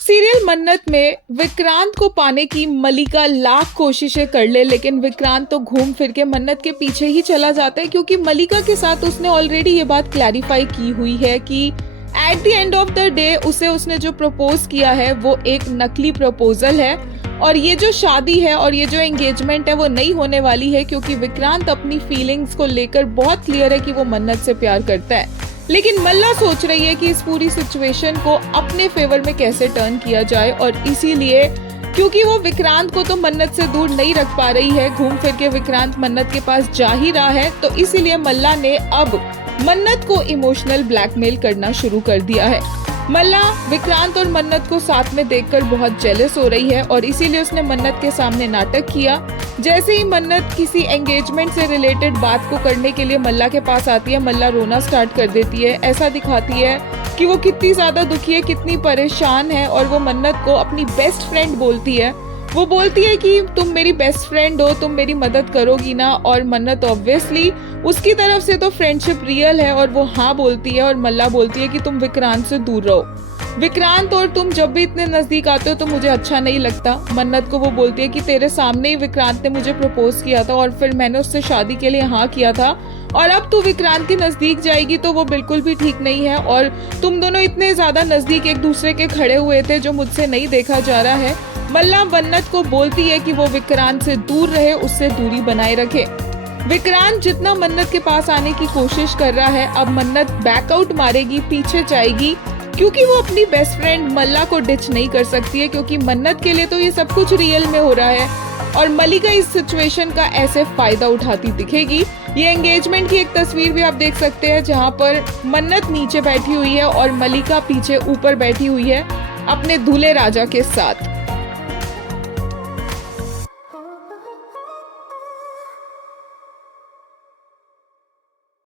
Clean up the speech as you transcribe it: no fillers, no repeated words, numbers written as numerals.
Serial मन्नत में विक्रांत को पाने की मलिका लाख कोशिशें कर ले, लेकिन विक्रांत तो घूम फिर के मन्नत के पीछे ही चला जाता है, क्योंकि मलिका के साथ उसने ऑलरेडी ये बात क्लैरिफाई की हुई है कि at the end of the day उसने जो प्रपोज किया है वो एक नकली प्रपोजल है, और ये जो शादी है और ये जो एंगेजमेंट है वो नहीं होने वाली है, क्योंकि विक्रांत अपनी फीलिंग्स को लेकर बहुत क्लियर है कि वो मन्नत से प्यार करता है। लेकिन मल्ला सोच रही है कि इस पूरी सिचुएशन को अपने फेवर में कैसे टर्न किया जाए, और इसीलिए क्योंकि वो विक्रांत को तो मन्नत से दूर नहीं रख पा रही है, घूम फिर के विक्रांत मन्नत के पास जा ही रहा है, तो इसीलिए मल्ला ने अब मन्नत को इमोशनल ब्लैकमेल करना शुरू कर दिया है। मल्ला विक्रांत और मन्नत को साथ में देखकर बहुत जेलस हो रही है, और इसीलिए उसने मन्नत के सामने नाटक किया। जैसे ही मन्नत किसी एंगेजमेंट से रिलेटेड बात को करने के लिए मल्ला के पास आती है, मल्ला रोना स्टार्ट कर देती है। ऐसा दिखाती है कि वो कितनी ज्यादा दुखी है, कितनी परेशान है, और वो मन्नत को अपनी बेस्ट फ्रेंड बोलती है। वो बोलती है कि तुम मेरी बेस्ट फ्रेंड हो, तुम मेरी मदद करोगी ना, और मन्नत ऑब्वियसली उसकी तरफ से तो फ्रेंडशिप रियल है और वो हाँ बोलती है, और मल्ला बोलती है कि तुम विक्रांत से दूर रहो, विक्रांत और तुम जब भी इतने नजदीक आते हो तो मुझे अच्छा नहीं लगता। मन्नत को वो बोलती है कि तेरे सामने ही विक्रांत ने मुझे प्रपोज किया था और फिर मैंने उससे शादी के लिए हाँ किया था, और अब तू विक्रांत के नजदीक जाएगी तो वो बिल्कुल भी ठीक नहीं है, और तुम दोनों इतने ज्यादा नजदीक एक दूसरे के खड़े हुए थे जो मुझसे नहीं देखा जा रहा है। मल्ला मन्नत को बोलती है कि वो विक्रांत से दूर रहे, उससे दूरी बनाए रखे। विक्रांत जितना मन्नत के पास आने की कोशिश कर रहा है, अब मन्नत बैकआउट मारेगी, पीछे जाएगी, क्योंकि वो अपनी बेस्ट फ्रेंड मल्ला को डिच नहीं कर सकती है, क्योंकि मन्नत के लिए तो ये सब कुछ रियल में हो रहा है, और मलिका इस सिचुएशन का ऐसे फायदा उठाती दिखेगी। ये एंगेजमेंट की एक तस्वीर भी आप देख सकते हैं, जहाँ पर मन्नत नीचे बैठी हुई है और मलिका पीछे ऊपर बैठी हुई है अपने दूल्हे राजा के साथ।